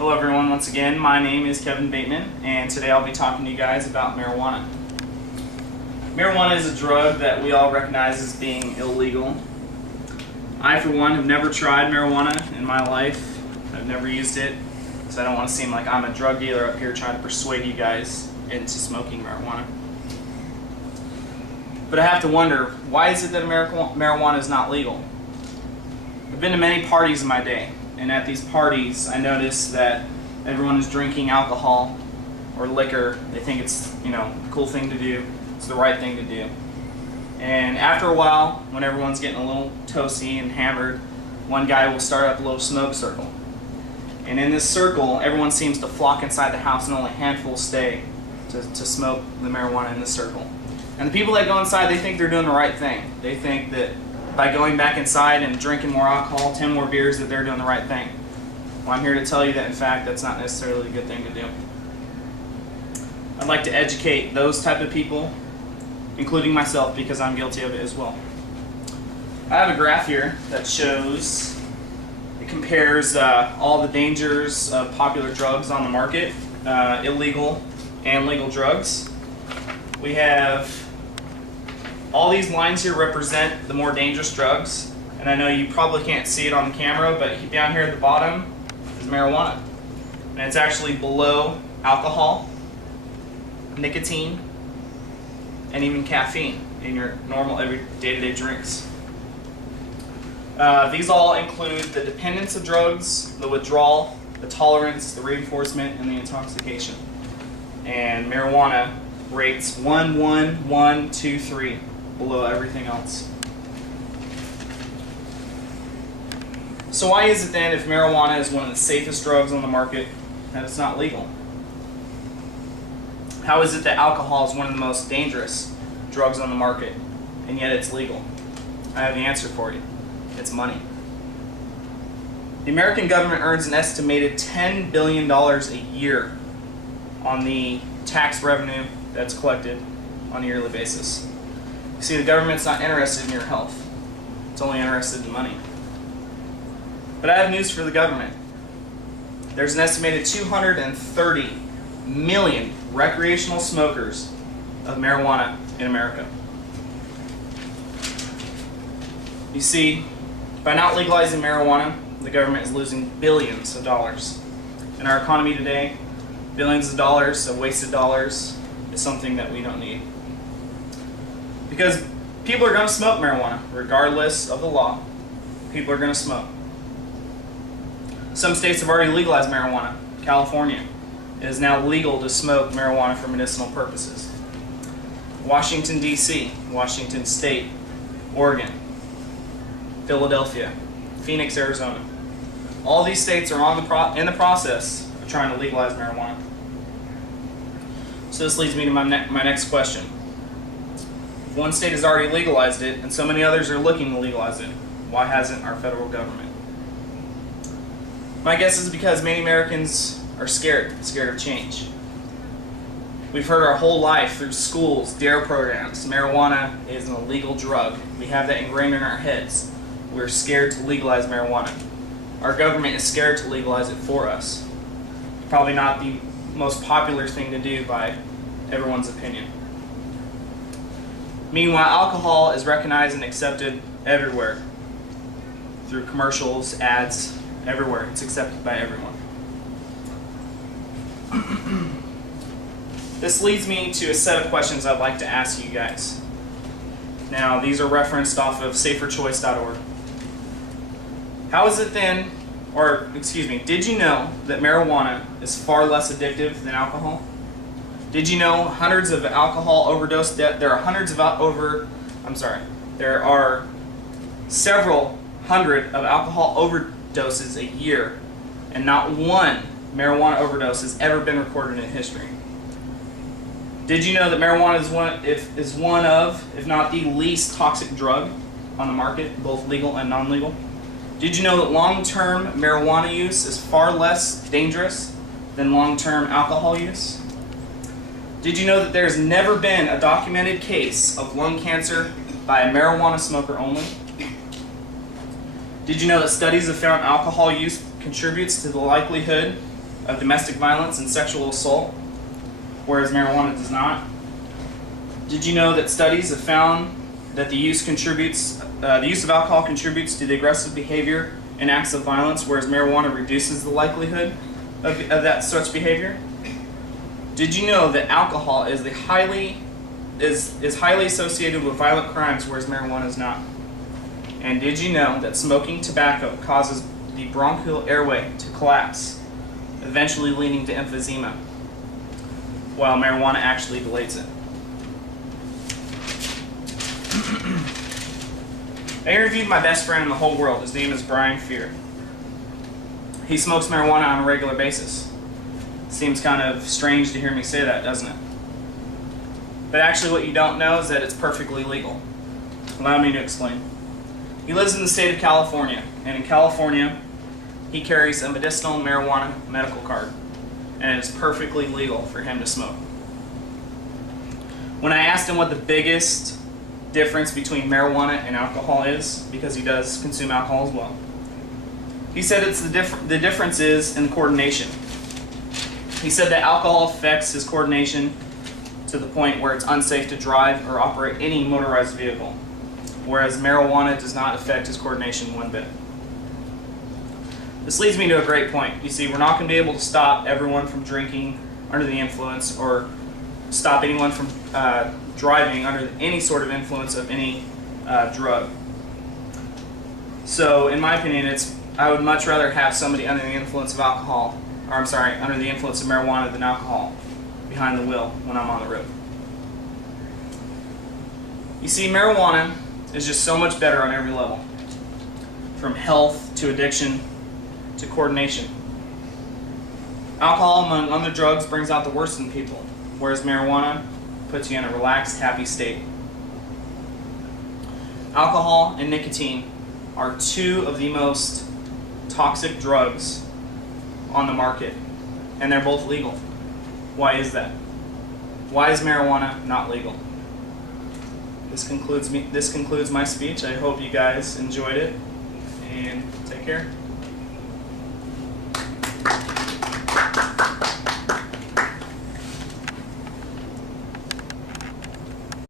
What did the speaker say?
Hello everyone, once again, my name is Kevin Bateman, and today I'll be talking to you guys about marijuana. Marijuana is a drug that we all recognize as being illegal. I, for one, have never tried marijuana in my life. I've never used it, so I don't want to seem like I'm a drug dealer up here trying to persuade you guys into smoking marijuana. But I have to wonder, why is it that marijuana is not legal? I've been to many parties in my day, and at these parties I notice that everyone is drinking alcohol or liquor. They think it's, a cool thing to do. It's the right thing to do. And after a while, when everyone's getting a little toasty and hammered, one guy will start up a little smoke circle. And in this circle, everyone seems to flock inside the house and only a handful stay to smoke the marijuana in the circle. And the people that go inside, they think they're doing the right thing. They think that by going back inside and drinking more alcohol, 10 more beers, that they're doing the right thing. Well, I'm here to tell you that, in fact, that's not necessarily a good thing to do. I'd like to educate those type of people, including myself, because I'm guilty of it as well. I have a graph here that shows, it compares all the dangers of popular drugs on the market, illegal and legal drugs. We have all these lines here represent the more dangerous drugs, and I know you probably can't see it on the camera, but down here at the bottom is marijuana. And it's actually below alcohol, nicotine, and even caffeine in your normal every day-to-day drinks. These all include the dependence of drugs, the withdrawal, the tolerance, the reinforcement, and the intoxication. And marijuana rates 1, 1, 1, 2, 3 below everything else. So why is it then, if marijuana is one of the safest drugs on the market, that it's not legal? How is it that alcohol is one of the most dangerous drugs on the market, and yet it's legal? I have the answer for you. It's money. The American government earns an estimated $10 billion a year on the tax revenue that's collected on a yearly basis. You see, the government's not interested in your health. It's only interested in money. But I have news for the government. There's an estimated 230 million recreational smokers of marijuana in America. You see, by not legalizing marijuana, the government is losing billions of dollars. In our economy today, billions of dollars of wasted dollars is something that we don't need. Because people are going to smoke marijuana, regardless of the law. People are going to smoke. Some states have already legalized marijuana. California, it is now legal to smoke marijuana for medicinal purposes. Washington, D.C., Washington State, Oregon, Philadelphia, Phoenix, Arizona. All these states are in the process of trying to legalize marijuana. So this leads me to my next question. If one state has already legalized it, and so many others are looking to legalize it, why hasn't our federal government? My guess is because many Americans are scared of change. We've heard our whole life through schools, DARE programs, marijuana is an illegal drug. We have that ingrained in our heads. We're scared to legalize marijuana. Our government is scared to legalize it for us. Probably not the most popular thing to do by everyone's opinion. Meanwhile, alcohol is recognized and accepted everywhere. Through commercials, ads, everywhere. It's accepted by everyone. This leads me to a set of questions I'd like to ask you guys. Now, these are referenced off of saferchoice.org. How is it then, did you know that marijuana is far less addictive than alcohol? Did you know hundreds of alcohol overdose there are several hundred of alcohol overdoses a year, and not one marijuana overdose has ever been recorded in history. Did you know that marijuana is one of, if not the least toxic drug on the market, both legal and non-legal? Did you know that long-term marijuana use is far less dangerous than long-term alcohol use? Did you know that there's never been a documented case of lung cancer by a marijuana smoker only? Did you know that studies have found alcohol use contributes to the likelihood of domestic violence and sexual assault, whereas marijuana does not? Did you know that studies have found that the use of alcohol contributes to the aggressive behavior and acts of violence, whereas marijuana reduces the likelihood of that such behavior? Did you know that alcohol is highly associated with violent crimes, whereas marijuana is not? And did you know that smoking tobacco causes the bronchial airway to collapse, eventually leading to emphysema, while marijuana actually delays it? I interviewed my best friend in the whole world. His name is Brian Fear. He smokes marijuana on a regular basis. Seems kind of strange to hear me say that, doesn't it? But actually what you don't know is that it's perfectly legal. Allow me to explain. He lives in the state of California, and in California he carries a medicinal marijuana medical card, and it is perfectly legal for him to smoke. When I asked him what the biggest difference between marijuana and alcohol is, because he does consume alcohol as well, he said it's the difference is in the coordination. He said that alcohol affects his coordination to the point where it's unsafe to drive or operate any motorized vehicle, whereas marijuana does not affect his coordination one bit. This leads me to a great point. You see, we're not going to be able to stop everyone from drinking under the influence, or stop anyone from driving under any sort of influence of any drug. So, in my opinion, I would much rather have somebody under the influence of under the influence of marijuana than alcohol behind the wheel when I'm on the road. You see, marijuana is just so much better on every level, from health to addiction to coordination. Alcohol, among other drugs, brings out the worst in people, whereas marijuana puts you in a relaxed, happy state. Alcohol and nicotine are two of the most toxic drugs on the market, and they're both legal. Why is that? Why is marijuana not legal? This concludes my speech. I hope you guys enjoyed it, and take care.